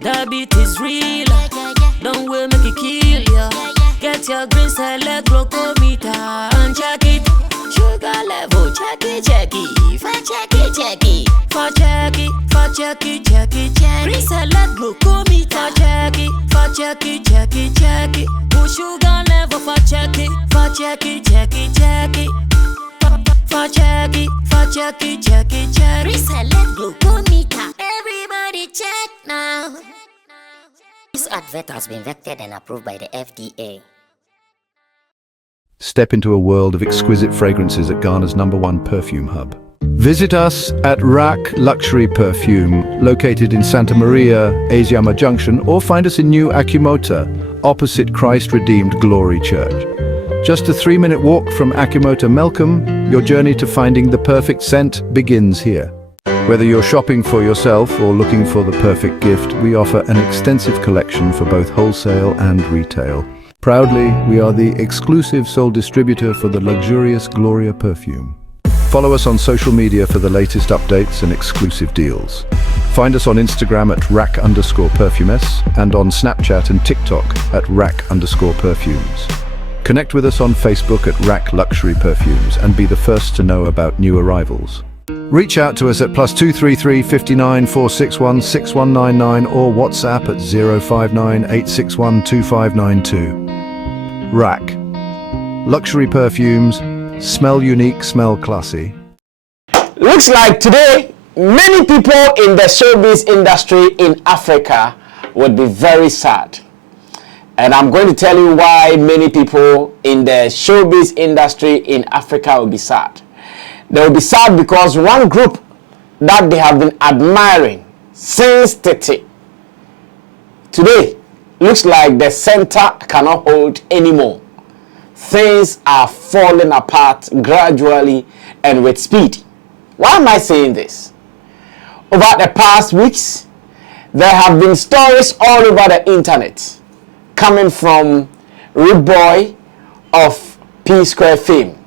The beat is real. Don't wait, make it kill ya. Get your green select glucometer and check it. Sugar level, check it. For check it. Green select glucometer. For check it. Put sugar level for check it. For check it. Reselect glucometer. Everybody check now. This advert has been vetted and approved by the FDA. Step into a world of exquisite fragrances at Ghana's #1 perfume hub. Visit us at Rack Luxury Perfume, located in Santa Maria, Asiama Junction, or find us in New Akimota, opposite Christ Redeemed Glory Church. Just a 3-minute walk from Akimota Melcombe, your journey to finding the perfect scent begins here. Whether you're shopping for yourself or looking for the perfect gift, we offer an extensive collection for both wholesale and retail. Proudly, we are the exclusive sole distributor for the luxurious Gloria perfume. Follow us on social media for the latest updates and exclusive deals. Find us on Instagram at rack_perfumes and on Snapchat and TikTok at rack_perfumes. Connect with us on Facebook at Rack Luxury Perfumes and be the first to know about new arrivals. Reach out to us at +233 59 461 6199 or WhatsApp at 059 861 2592. Rack Luxury Perfumes. Smell unique, smell classy. Looks like today, many people in the showbiz industry in Africa would be very sad. And I'm going to tell you why many people in the showbiz industry in Africa will be sad. They will be sad because one group that they have been admiring since 30 today looks like the center cannot hold anymore. Things are falling apart gradually and with speed. Why am I saying this? Over the past weeks, there have been stories all over the internet coming from Rude Boy of P-Square fame.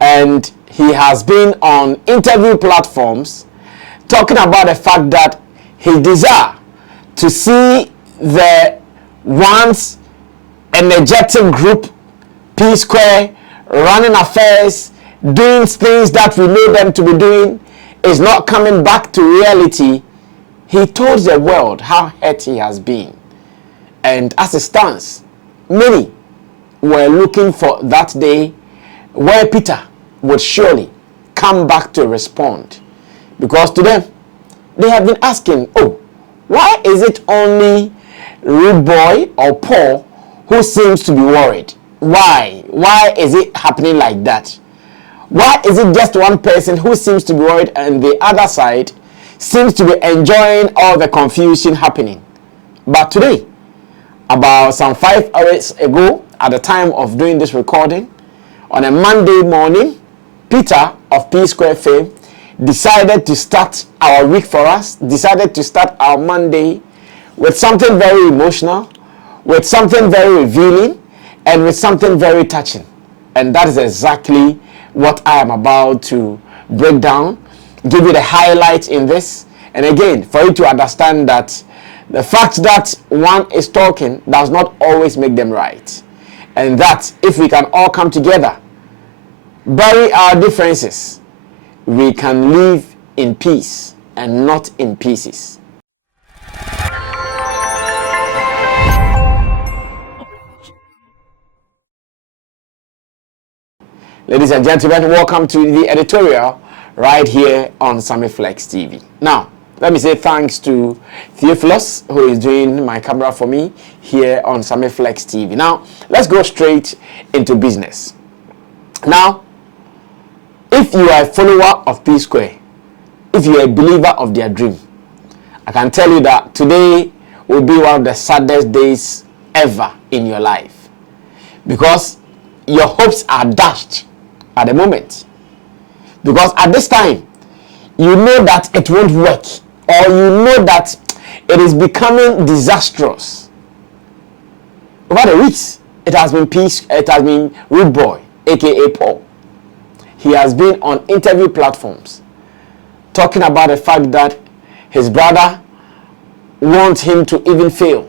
And he has been on interview platforms talking about the fact that he desires to see the once energetic group P-Square running affairs, doing things that we know them to be doing, is not coming back to reality. He told the world how hurt he has been. And as it stands, many were looking for that day where Peter would surely come back to respond. Because to them, they have been asking, oh, why is it only Rude Boy or Paul who seems to be worried? Why? Why is it happening like that? Why is it just one person who seems to be worried and the other side seems to be enjoying all the confusion happening? But today, about some 5 hours ago, at the time of doing this recording, on a Monday morning, Peter of P-Square fame decided to start our week for us, decided to start our Monday with something very emotional, with something very revealing, and with something very touching. And that is exactly what I am about to break down, give you the highlights in this. And again, for you to understand that the fact that one is talking does not always make them right. And that if we can all come together, bury our differences, we can live in peace and not in pieces. Ladies and gentlemen, welcome to the editorial right here on Sammy Flex TV. Now, let me say thanks to Theophilus, who is doing my camera for me here on Sammy Flex TV. Now, let's go straight into business. Now, if you are a follower of P-Square, if you are a believer of their dream, I can tell you that today will be one of the saddest days ever in your life. Because your hopes are dashed at the moment. Because at this time, you know that it won't work, or you know that it is becoming disastrous. Over the weeks, it has been Rude Boy, aka Paul. He has been on interview platforms talking about the fact that his brother wants him to even fail,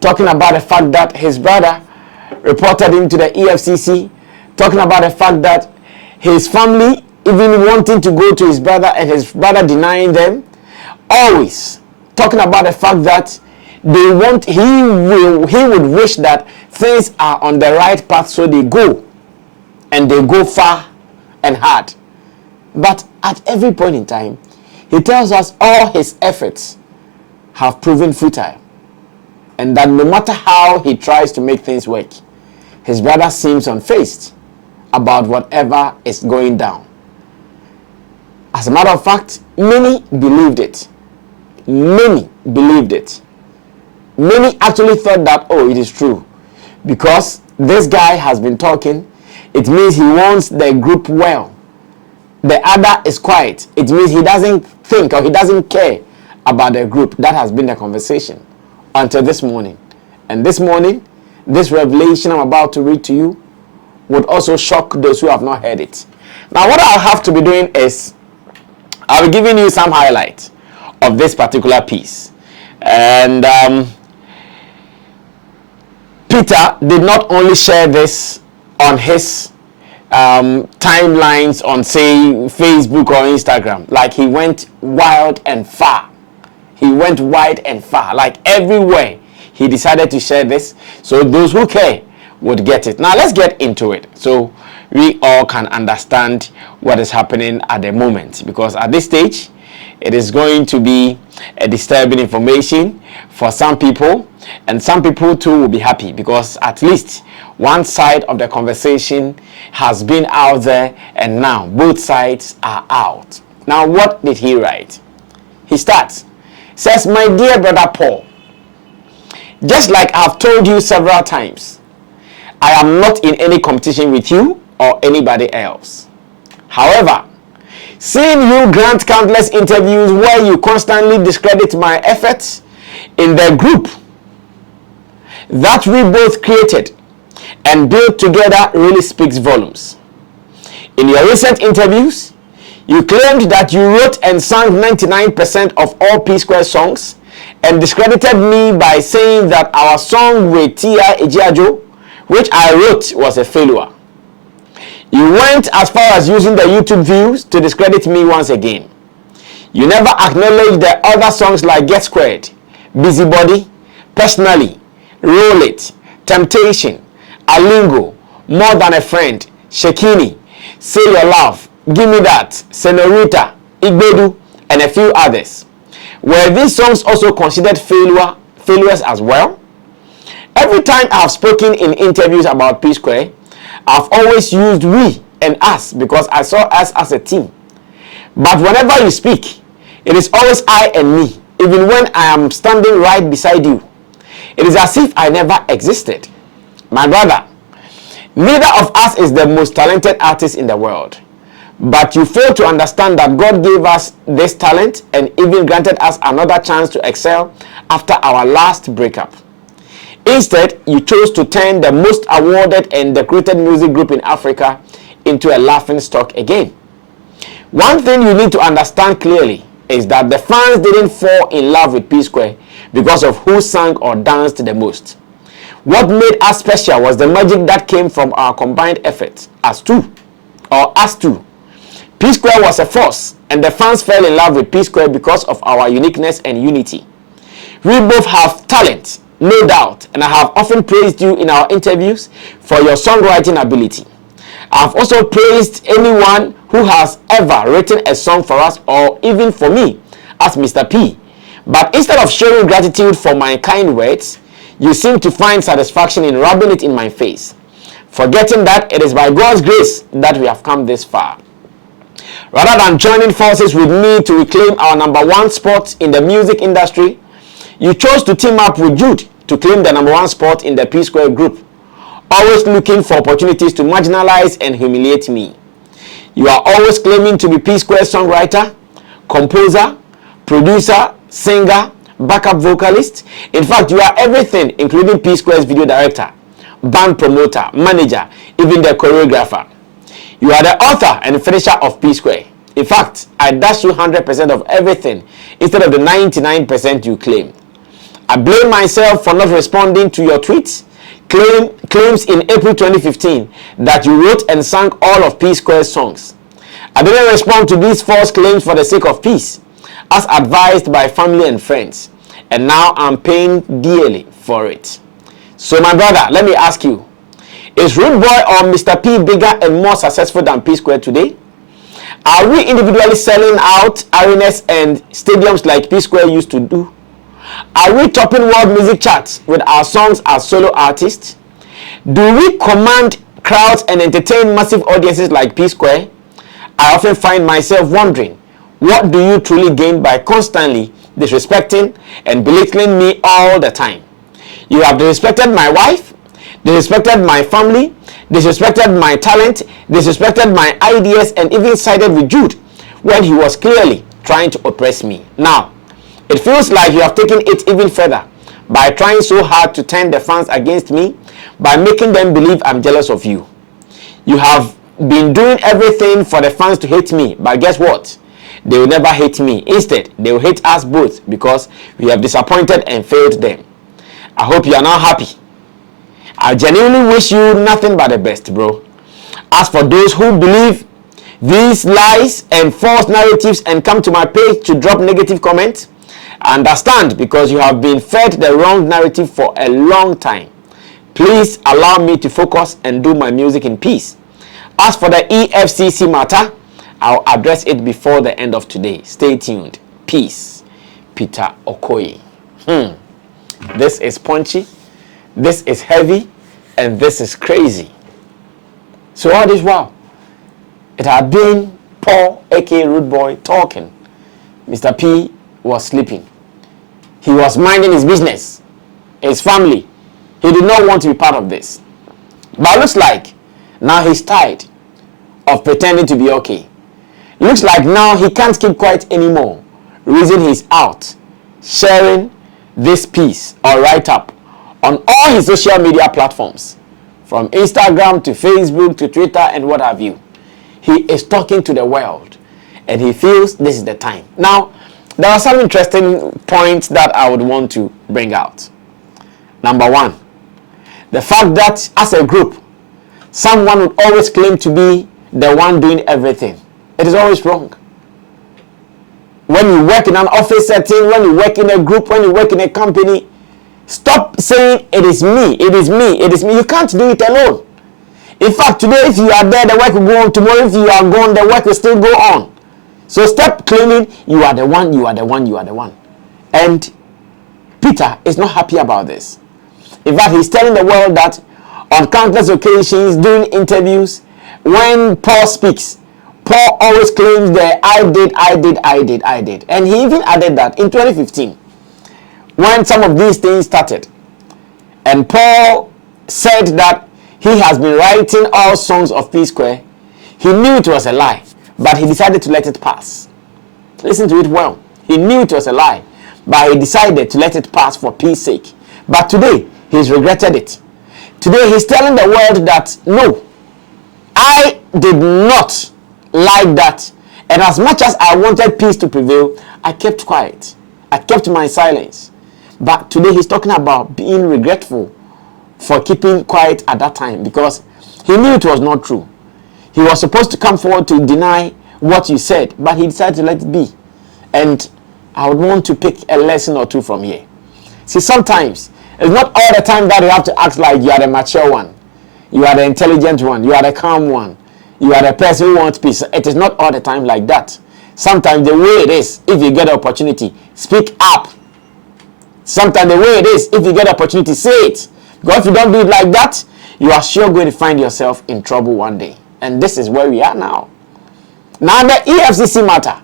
talking about the fact that his brother reported him to the EFCC, talking about the fact that his family even wanting to go to his brother and his brother denying them, always talking about the fact that they want, he would wish that things are on the right path, so they go and they go far and hard. But at every point in time, he tells us all his efforts have proven futile, and that no matter how he tries to make things work, his brother seems unfazed about whatever is going down. As a matter of fact, many believed it. Many believed it. Many actually thought that, oh, it is true. Because this guy has been talking, it means he wants the group well. The other is quiet. It means he doesn't think or he doesn't care about the group. That has been the conversation until this morning. And this morning, this revelation I'm about to read to you would also shock those who have not heard it. Now, what I'll have to be doing is I'll be giving you some highlights of this particular piece. And Peter did not only share this on his timelines on, say, Facebook or Instagram. Like, he went wild and far. He went wide and far. Like, everywhere he decided to share this, so those who care would get it. Now, let's get into it so we all can understand what is happening at the moment, because at this stage it is going to be a disturbing information for some people, and some people too will be happy because at least one side of the conversation has been out there and now both sides are out. Now, what did he write? He starts, says, "My dear brother Paul, just like I've told you several times, I am not in any competition with you or anybody else. However, seeing you grant countless interviews where you constantly discredit my efforts in the group that we both created and built together really speaks volumes. In your recent interviews, you claimed that you wrote and sang 99% of all P-Square songs and discredited me by saying that our song with Tia Ejiajo, which I wrote, was a failure. You went as far as using the YouTube views to discredit me once again. You never acknowledged the other songs like Get Squared, Busybody, Personally, Roll It, Temptation, Alingo, More Than a Friend, Shekini, Say Your Love, Give Me That, Senorita, Igbedu, and a few others. Were these songs also considered failures as well? Every time I have spoken in interviews about P-Square, I've always used we and us because I saw us as a team. But whenever you speak, it is always I and me, even when I am standing right beside you. It is as if I never existed. My brother, neither of us is the most talented artist in the world. But you fail to understand that God gave us this talent and even granted us another chance to excel after our last breakup. Instead, you chose to turn the most awarded and decorated music group in Africa into a laughing stock again. One thing you need to understand clearly is that the fans didn't fall in love with P-Square because of who sang or danced the most. What made us special was the magic that came from our combined efforts as two, or us two. P-Square was a force, and the fans fell in love with P-Square because of our uniqueness and unity. We both have talent, no doubt, and I have often praised you in our interviews for your songwriting ability. I have also praised anyone who has ever written a song for us, or even for me as Mr. P. But instead of showing gratitude for my kind words, you seem to find satisfaction in rubbing it in my face, forgetting that it is by God's grace that we have come this far. Rather than joining forces with me to reclaim our #1 spot in the music industry, you chose to team up with Jude to claim the #1 spot in the P-Square group, always looking for opportunities to marginalize and humiliate me. You are always claiming to be P-Square songwriter, composer, producer, singer, backup vocalist. In fact, you are everything, including P-Square's video director, band promoter, manager, even the choreographer. You are the author and finisher of P-Square. In fact, I dash you 100% of everything instead of the 99% you claim. I blame myself for not responding to your tweets, claims in April 2015 that you wrote and sang all of P Square's songs. I didn't respond to these false claims for the sake of peace, as advised by family and friends, and now I'm paying dearly for it. So my brother, let me ask you, is Rude Boy or Mr. P bigger and more successful than P Square today? Are we individually selling out arenas and stadiums like P Square used to do? Are we topping world music charts with our songs as solo artists? Do we command crowds and entertain massive audiences like P Square? I often find myself wondering, what do you truly gain by constantly disrespecting and belittling me all the time? You have disrespected my wife, disrespected my family, disrespected my talent, disrespected my ideas, and even sided with Jude when he was clearly trying to oppress me. Now, it feels like you have taken it even further by trying so hard to turn the fans against me by making them believe I'm jealous of you. You have been doing everything for the fans to hate me, but guess what? They will never hate me. Instead, they will hate us both because we have disappointed and failed them. I hope you are now happy. I genuinely wish you nothing but the best, bro. As for those who believe these lies and false narratives and come to my page to drop negative comments, I understand because you have been fed the wrong narrative for a long time. Please allow me to focus and do my music in peace. As for the EFCC matter, I'll address it before the end of today. Stay tuned. Peace. Peter Okoye. This is punchy, this is heavy, and this is crazy. So all this while, it had been Paul, aka Rude Boy, talking. Mr. P was sleeping. He was minding his business, his family. He did not want to be part of this. But it looks like now he's tired of pretending to be okay. Looks like now he can't keep quiet anymore. Reason he's out, sharing this piece or write-up on all his social media platforms, from Instagram to Facebook to Twitter and what have you. He is talking to the world and he feels this is the time. Now, there are some interesting points that I would want to bring out. Number one, the fact that as a group, someone would always claim to be the one doing everything. It is always wrong. When you work in an office setting, when you work in a group, when you work in a company, stop saying it is me, it is me, it is me. You can't do it alone. In fact, today if you are there, the work will go on. Tomorrow if you are gone, the work will still go on. So stop claiming you are the one, you are the one, you are the one. And Peter is not happy about this. In fact, he's telling the world that on countless occasions, during interviews, when Paul speaks, Paul always claims that I did. And he even added that in 2015, when some of these things started, and Paul said that he has been writing all songs of P Square, he knew it was a lie, but he decided to let it pass. Listen to it well. He knew it was a lie, but he decided to let it pass for peace sake. But today, he's regretted it. Today, he's telling the world that, no, I did not like that. And as much as I wanted peace to prevail, I kept quiet. I kept my silence. But today, he's talking about being regretful for keeping quiet at that time because he knew it was not true. He was supposed to come forward to deny what you said, but he decided to let it be. And I would want to pick a lesson or two from here. See, sometimes it's not all the time that you have to act like you are the mature one, you are the intelligent one, you are the calm one, you are the person who wants peace. It is not all the time like that. Sometimes the way it is, if you get the opportunity, speak up. Sometimes the way it is, if you get the opportunity, say it. Because if you don't do it like that, you are sure going to find yourself in trouble one day. And this is where we are now. Now the EFCC matter,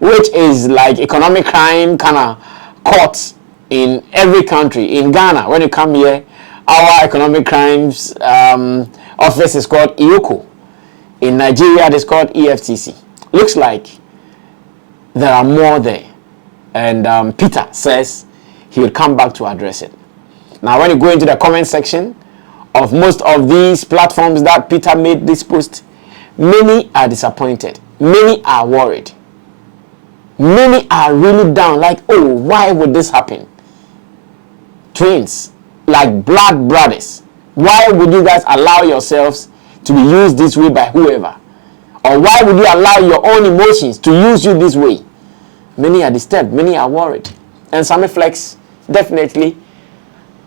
which is like economic crime kind of court in every country. In Ghana, when you come here, our economic crimes office is called IOCO. In Nigeria, it is called EFCC. Looks like there are more there. And Peter says he will come back to address it. Now, when you go into the comment section of most of these platforms that Peter made this post, many are disappointed. many are worried. Many are really down, like, oh, why would this happen? Twins, like blood brothers, why would you guys allow yourselves to be used this way by whoever? Or why would you allow your own emotions to use you this way? Many are disturbed, many are worried. And Sammy Flex, definitely,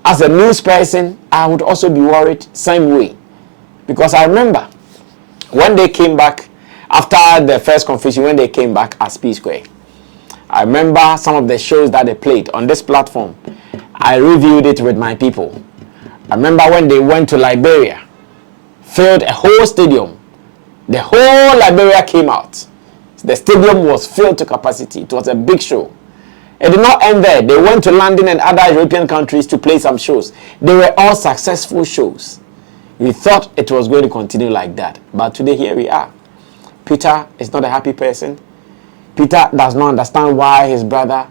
as a news person, I would also be worried same way. Because I remember when they came back, after the first confusion, when they came back as P Square, I remember some of the shows that they played on this platform. I reviewed it with my people. I remember when they went to Liberia, filled a whole stadium. The whole Liberia came out. The stadium was filled to capacity. It was a big show. It did not end there. They went to London and other European countries to play some shows. They were all successful shows. We thought it was going to continue like that. But today, here we are. Peter is not a happy person. Peter does not understand why his brother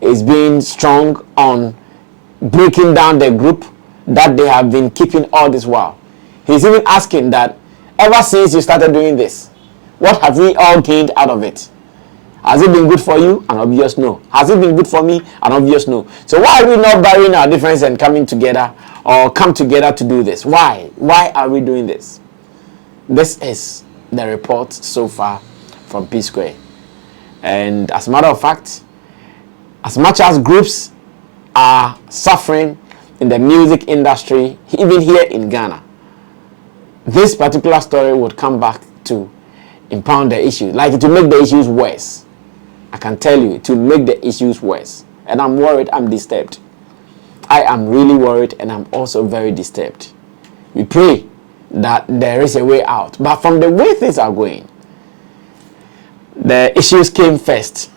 is being strong on breaking down the group that they have been keeping all this while. He's even asking that, ever since you started doing this, what have we all gained out of it? Has it been good for you? An obvious no. Has it been good for me? An obvious no. So why are we not burying our difference and coming together or come together to do this? Why? Why are we doing this? This is the report so far from P Square. And as a matter of fact, as much as groups are suffering in the music industry, even here in Ghana, this particular story would come back to impound the issues, like to make the issues worse. I can tell you, to make the issues worse. And I'm worried, I'm disturbed. I am really worried, and I'm also very disturbed. We pray that there is a way out. But from the way things are going, the issues came first.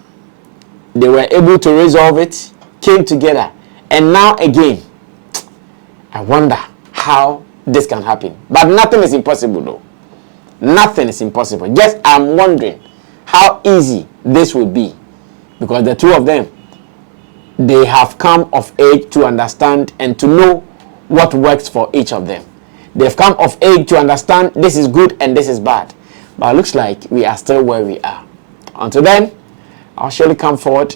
They were able to resolve it, came together. And now again, I wonder how this can happen. But nothing is impossible though. Nothing is impossible. Just I'm wondering how easy this will be. Because the two of them, they have come of age to understand and to know what works for each of them. They've come of age to understand this is good and this is bad. But it looks like we are still where we are. Until then, I'll surely come forward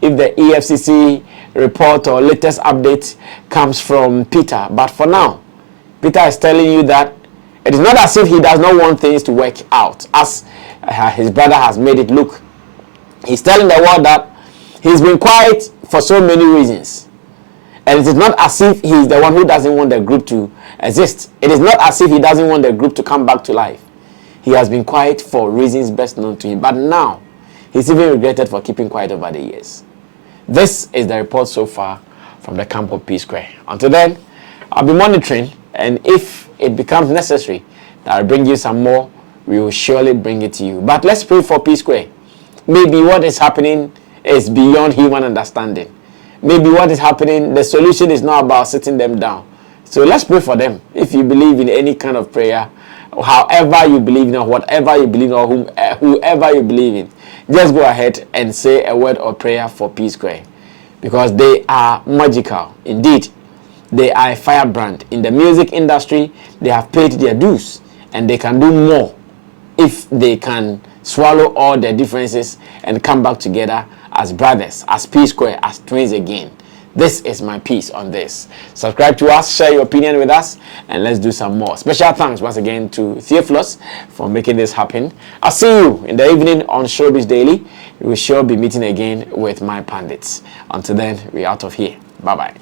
if the EFCC report or latest update comes from Peter. But for now, Peter is telling you that it is not as if he does not want things to work out, as his brother has made it look. He's telling the world that he's been quiet for so many reasons. And it is not as if he's the one who doesn't want the group to exist. It is not as if he doesn't want the group to come back to life. He has been quiet for reasons best known to him. But now, he's even regretted for keeping quiet over the years. This is the report so far from the camp of P Square. Until then, I'll be monitoring. And if it becomes necessary that I bring you some more, we will surely bring it to you. But let's pray for P Square. Maybe what is happening is beyond human understanding. Maybe what is happening, the solution is not about sitting them down. So let's pray for them. If you believe in any kind of prayer, however you believe in, or whatever you believe in, or whoever you believe in, just go ahead and say a word or prayer for P Square. Because they are magical. Indeed, they are a firebrand. In the music industry, they have paid their dues. And they can do more if they can swallow all their differences and come back together as brothers, as P Square, as twins again. This is my piece on this. Subscribe to us, share your opinion with us, and let's do some more. Special thanks once again to Theophilus for making this happen. I'll see you in the evening on Showbiz Daily. We will sure be meeting again with my pundits. Until then, we're out of here. Bye-bye.